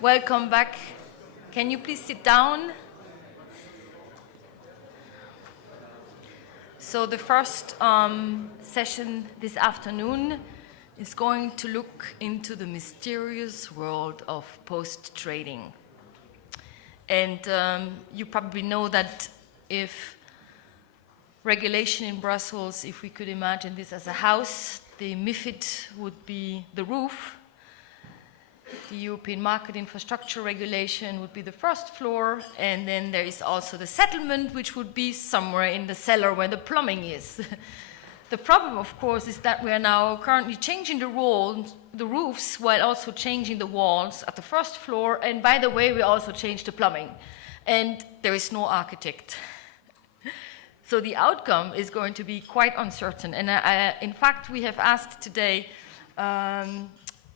Welcome back. Can you please sit down? So the first session this afternoon is going to look into the mysterious world of post-trading. And you probably know that if regulation in Brussels, if we could imagine this as a house, the MiFID would be the roof. The European Market Infrastructure Regulation would be the first floor, and then there is also the settlement, which would be somewhere in the cellar where the plumbing is. The problem, of course, is that we are now currently changing the roofs, while also changing the walls at the first floor, and by the way, we also changed the plumbing. And there is no architect. So the outcome is going to be quite uncertain. And in fact, we have asked today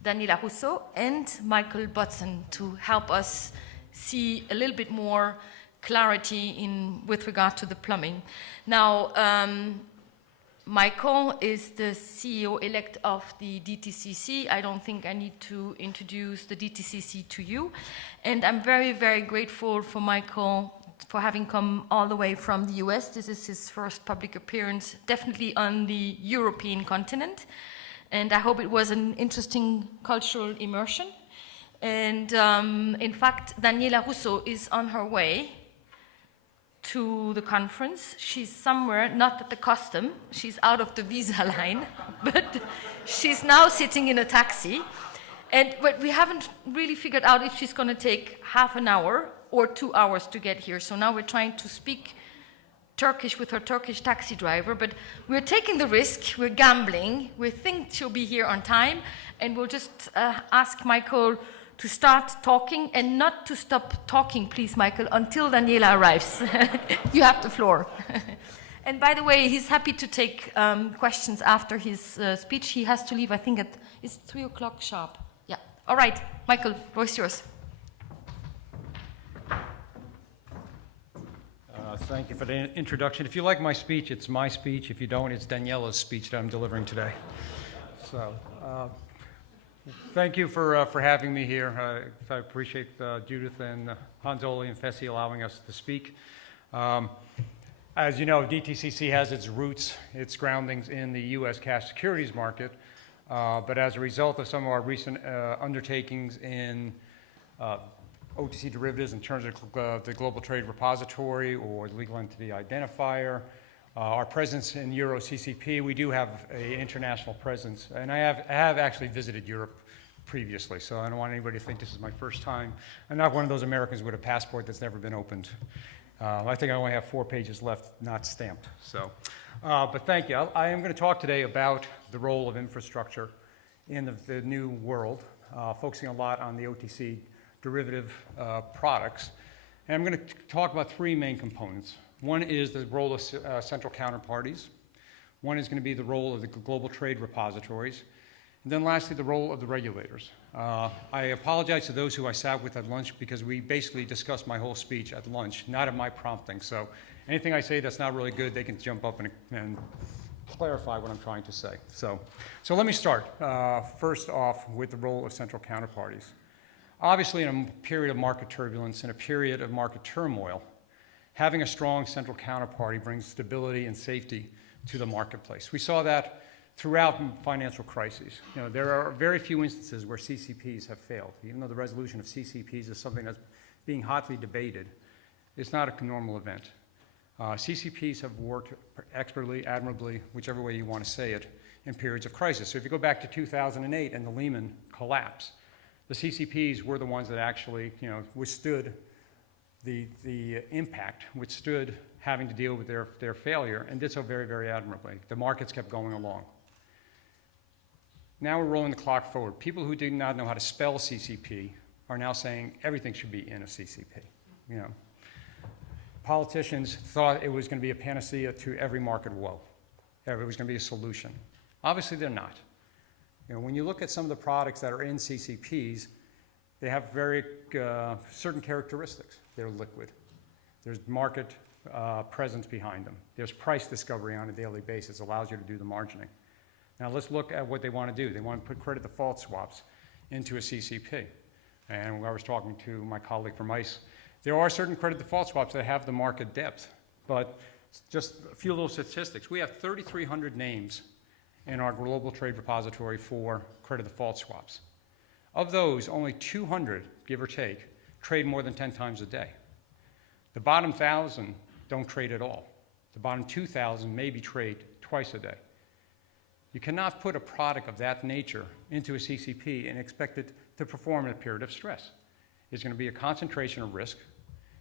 Daniela Rousseau and Michael Bodson to help us see a little bit more clarity with regard to the plumbing. Now, Michael is the CEO-elect of the DTCC. I don't think I need to introduce the DTCC to you. And I'm very, very grateful for Michael for having come all the way from the US. This is his first public appearance, definitely on the European continent. And I hope it was an interesting cultural immersion. And in fact, Daniela Rousseau is on her way to the conference. She's somewhere, not at the custom. She's out of the visa line, but she's now sitting in a taxi. But we haven't really figured out if she's going to take half an hour or 2 hours to get here. So now we're trying to speak Turkish with her Turkish taxi driver, but we're taking the risk, we're gambling, we think she'll be here on time, and we'll just ask Michael to start talking and not to stop talking, please, Michael, until Daniela arrives. You have the floor. And by the way, he's happy to take questions after his speech. He has to leave, I think, it's 3 o'clock sharp. Yeah. All right, Michael, voice yours. Thank you for the introduction. If you like my speech, it's my speech. If you don't, it's Daniela's speech that I'm delivering today. So, thank you for having me here. I appreciate Judith and Hans-Ole and FESE allowing us to speak. As you know, DTCC has its roots, its groundings in the U.S. cash securities market, but as a result of some of our recent undertakings in OTC derivatives in terms of the Global Trade Repository or the Legal Entity Identifier, our presence in Euro CCP, we do have an international presence. And I have actually visited Europe previously, so I don't want anybody to think this is my first time. I'm not one of those Americans with a passport that's never been opened. I think I only have 4 pages left not stamped. So, but thank you. I am going to talk today about the role of infrastructure in the new world, focusing a lot on the OTC derivative products. And I'm going to talk about 3 main components. One is the role of central counterparties. One is going to be the role of the global trade repositories. And then lastly, the role of the regulators. I apologize to those who I sat with at lunch because we basically discussed my whole speech at lunch, not at my prompting. So anything I say that's not really good, they can jump up and clarify what I'm trying to say. So let me start first off with the role of central counterparties. Obviously, in a period of market turbulence, in a period of market turmoil, having a strong central counterparty brings stability and safety to the marketplace. We saw that throughout financial crises. You know, there are very few instances where CCPs have failed. Even though the resolution of CCPs is something that's being hotly debated, it's not a normal event. CCPs have worked expertly, admirably, whichever way you want to say it, in periods of crisis. So if you go back to 2008 and the Lehman collapse, the CCPs were the ones that actually, withstood the impact, withstood having to deal with their failure, and did so very, very admirably. The markets kept going along. Now we're rolling the clock forward. People who did not know how to spell CCP are now saying everything should be in a CCP. Politicians thought it was going to be a panacea to every market woe. It was going to be a solution. Obviously, they're not. When you look at some of the products that are in CCPs, they have very certain characteristics. They're liquid. There's market presence behind them. There's price discovery on a daily basis. It allows you to do the margining. Now let's look at what they want to do. They want to put credit default swaps into a CCP. And I was talking to my colleague from ICE. There are certain credit default swaps that have the market depth, but just a few little statistics. We have 3,300 names in our global trade repository for credit default swaps. Of those, only 200, give or take, trade more than 10 times a day. The bottom 1,000 don't trade at all. The bottom 2,000 maybe trade twice a day. You cannot put a product of that nature into a CCP and expect it to perform in a period of stress. It's going to be a concentration of risk,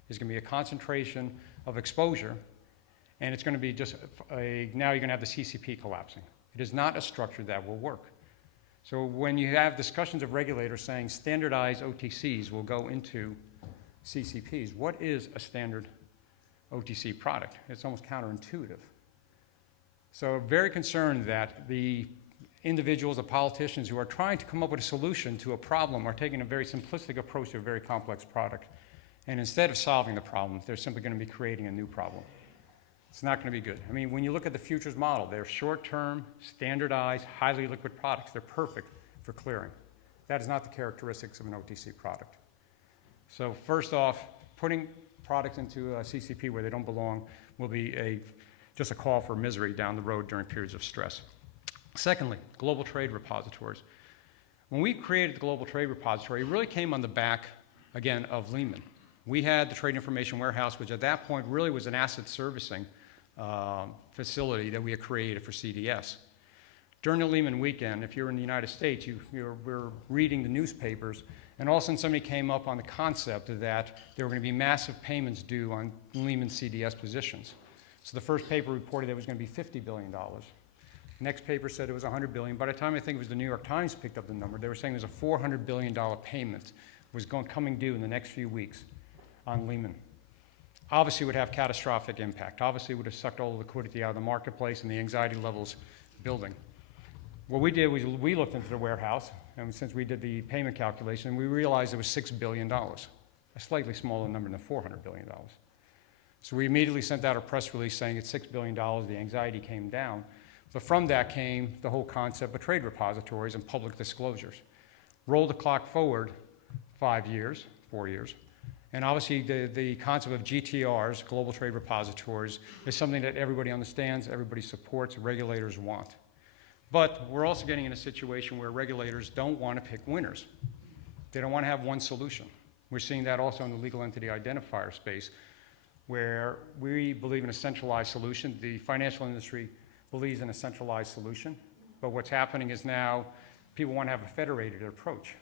it's going to be a concentration of exposure, and it's going to be just now you're going to have the CCP collapsing. It is not a structure that will work. So when you have discussions of regulators saying standardized OTCs will go into CCPs, what is a standard OTC product? It's almost counterintuitive. So very concerned that the individuals, the politicians who are trying to come up with a solution to a problem are taking a very simplistic approach to a very complex product. And instead of solving the problem, they're simply going to be creating a new problem. It's not going to be good. I mean, when you look at the futures model, they're short-term, standardized, highly liquid products. They're perfect for clearing. That is not the characteristics of an OTC product. So first off, putting products into a CCP where they don't belong will be just a call for misery down the road during periods of stress. Secondly, global trade repositories. When we created the global trade repository, it really came on the back, again, of Lehman. We had the Trade Information Warehouse, which at that point really was an asset servicing facility that we had created for CDS. During the Lehman weekend, if you're in the United States, we're reading the newspapers, and all of a sudden somebody came up on the concept that there were going to be massive payments due on Lehman CDS positions. So the first paper reported it was going to be $50 billion. Next paper said it was $100 billion. By the time I think it was the New York Times picked up the number, they were saying there's a $400 billion payment was coming due in the next few weeks on Lehman. Obviously would have catastrophic impact. Obviously would have sucked all the liquidity out of the marketplace and the anxiety levels building. What we did was we looked into the warehouse, and since we did the payment calculation, we realized it was $6 billion, a slightly smaller number than $400 billion. So we immediately sent out a press release saying it's $6 billion, the anxiety came down. But from that came the whole concept of trade repositories and public disclosures. Roll the clock forward 4 years, and obviously the concept of GTRs, global trade repositories, is something that everybody understands, everybody supports, regulators want. But we're also getting in a situation where regulators don't want to pick winners. They don't want to have one solution. We're seeing that also in the legal entity identifier space, where we believe in a centralized solution. The financial industry believes in a centralized solution. But what's happening is now people want to have a federated approach.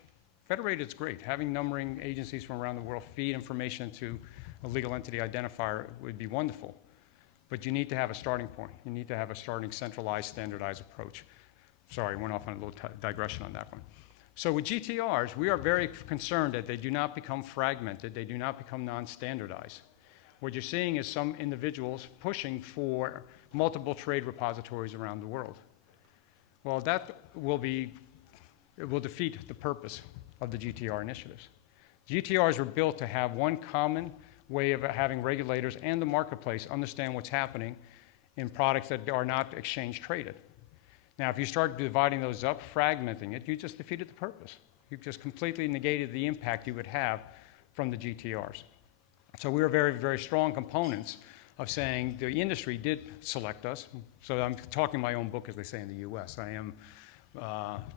Federated is great. Having numbering agencies from around the world feed information to a legal entity identifier would be wonderful. But you need to have a starting point. You need to have a starting centralized, standardized approach. Sorry, I went off on a little digression on that one. So with GTRs, we are very concerned that they do not become fragmented, they do not become non-standardized. What you're seeing is some individuals pushing for multiple trade repositories around the world. Well, that will defeat the purpose of the GTR initiatives. GTRs were built to have one common way of having regulators and the marketplace understand what's happening in products that are not exchange traded. Now, if you start dividing those up, fragmenting it, you just defeated the purpose. You've just completely negated the impact you would have from the GTRs. So we are very, very strong components of saying the industry did select us. So I'm talking my own book, as they say in the US. I am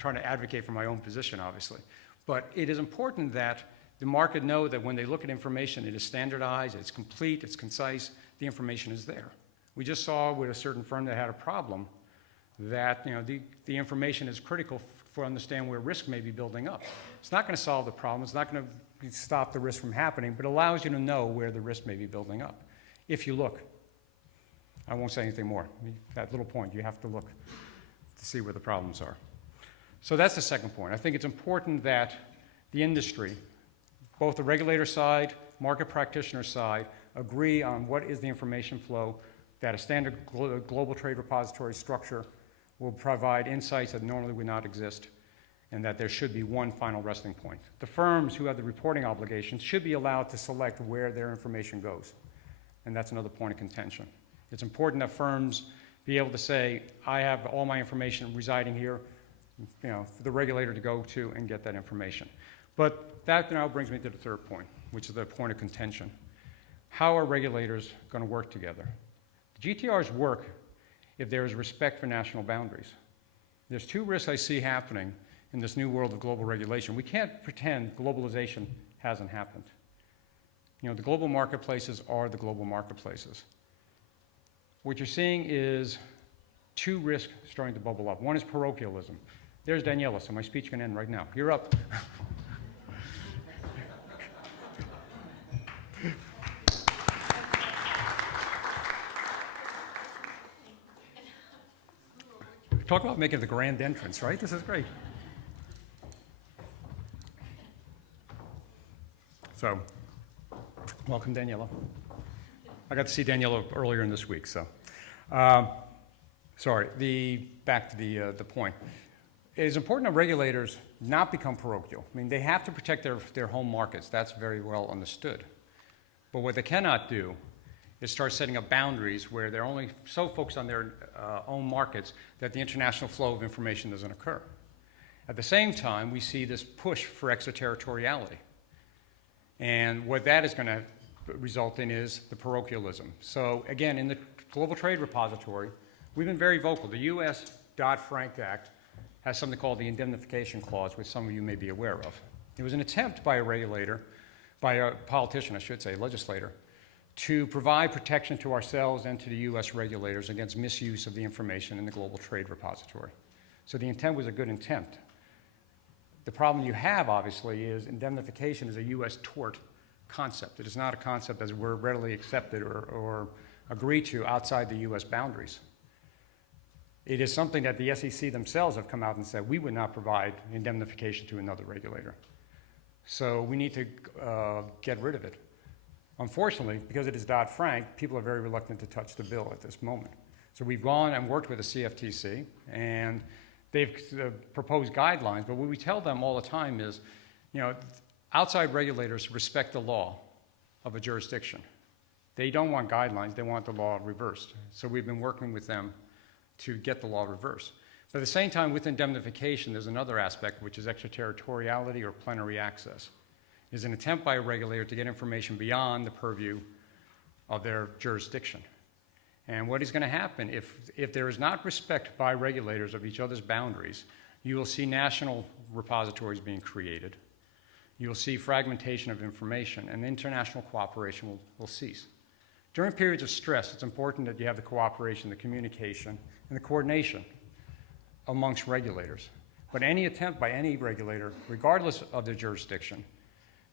trying to advocate for my own position, obviously. But it is important that the market know that when they look at information, it is standardized, it's complete, it's concise, the information is there. We just saw with a certain firm that had a problem that the information is critical for understand where risk may be building up. It's not going to solve the problem, it's not going to stop the risk from happening, but it allows you to know where the risk may be building up. If you look. I won't say anything more. That little point, you have to look to see where the problems are. So that's the second point. I think it's important that the industry, both the regulator side, market practitioner side, agree on what is the information flow, that a standard global trade repository structure will provide insights that normally would not exist, and that there should be one final resting point. The firms who have the reporting obligations should be allowed to select where their information goes, and that's another point of contention. It's important that firms be able to say, I have all my information residing here, for the regulator to go to and get that information. But that now brings me to the third point, which is the point of contention. How are regulators going to work together? The GTRs work if there is respect for national boundaries. There's two risks I see happening in this new world of global regulation. We can't pretend globalization hasn't happened. You know, the global marketplaces are the global marketplaces. What you're seeing is two risks starting to bubble up. One is parochialism. There's Daniela, so my speech can end right now. You're up. Talk about making the grand entrance, right? This is great. So, welcome, Daniela. I got to see Daniela earlier in this week, so. Back to the point. It is important that regulators not become parochial. I mean, they have to protect their home markets. That's very well understood. But what they cannot do is start setting up boundaries where they're only so focused on their own markets that the international flow of information doesn't occur. At the same time, we see this push for extraterritoriality. And what that is going to result in is the parochialism. So again, in the Global Trade Repository, we've been very vocal. The U.S. Dodd-Frank Act has something called the Indemnification Clause, which some of you may be aware of. It was an attempt by a regulator, by a politician, I should say, legislator, to provide protection to ourselves and to the U.S. regulators against misuse of the information in the Global Trade Repository. So the intent was a good intent. The problem you have, obviously, is indemnification is a U.S. tort concept. It is not a concept as we're readily accepted or agreed to outside the U.S. boundaries. It is something that the SEC themselves have come out and said, we would not provide indemnification to another regulator. So we need to get rid of it. Unfortunately, because it is Dodd-Frank, people are very reluctant to touch the bill at this moment. So we've gone and worked with the CFTC, and they've proposed guidelines, but what we tell them all the time is, you know, outside regulators respect the law of a jurisdiction. They don't want guidelines, they want the law reversed. So we've been working with them to get the law reversed. But at the same time, with indemnification, there's another aspect, which is extraterritoriality or plenary access. It is an attempt by a regulator to get information beyond the purview of their jurisdiction. And what is going to happen if there is not respect by regulators of each other's boundaries, you will see national repositories being created. You will see fragmentation of information, and international cooperation will cease. During periods of stress, it's important that you have the cooperation, the communication, and the coordination amongst regulators. But any attempt by any regulator, regardless of their jurisdiction,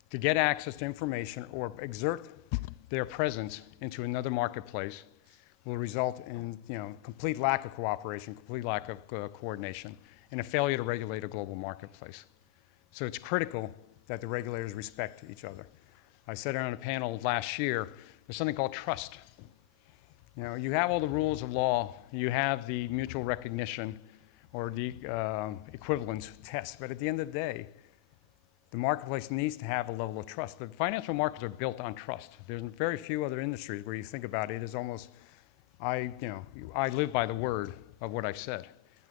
to get access to information or exert their presence into another marketplace will result in, you know, complete lack of cooperation, complete lack of coordination, and a failure to regulate a global marketplace. So it's critical that the regulators respect each other. I said it on a panel last year, there's something called trust. You know, you have all the rules of law, you have the mutual recognition or the equivalence test, but at the end of the day, the marketplace needs to have a level of trust. The financial markets are built on trust. There's very few other industries where you think about it, it is almost, I live by the word of what I've said.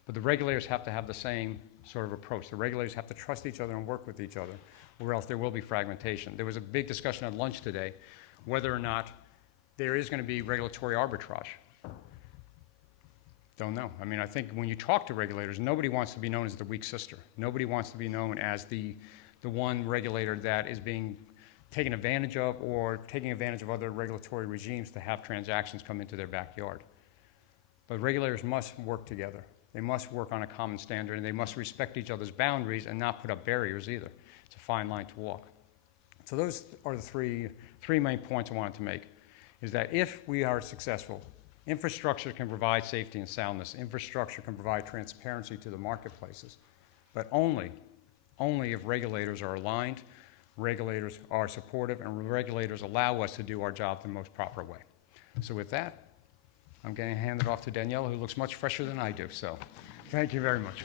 But the regulators have to have the same sort of approach. The regulators have to trust each other and work with each other, or else there will be fragmentation. There was a big discussion at lunch today whether or not there is going to be regulatory arbitrage. Don't know. I mean, I think when you talk to regulators, nobody wants to be known as the weak sister. Nobody wants to be known as the one regulator that is being taken advantage of or taking advantage of other regulatory regimes to have transactions come into their backyard. But regulators must work together. They must work on a common standard, and they must respect each other's boundaries and not put up barriers either. It's a fine line to walk. So those are the three main points I wanted to make, is that if we are successful, infrastructure can provide safety and soundness. Infrastructure can provide transparency to the marketplaces, but only if regulators are aligned, regulators are supportive, and regulators allow us to do our job the most proper way. So with that, I'm going to hand it off to Daniela, who looks much fresher than I do. So thank you very much.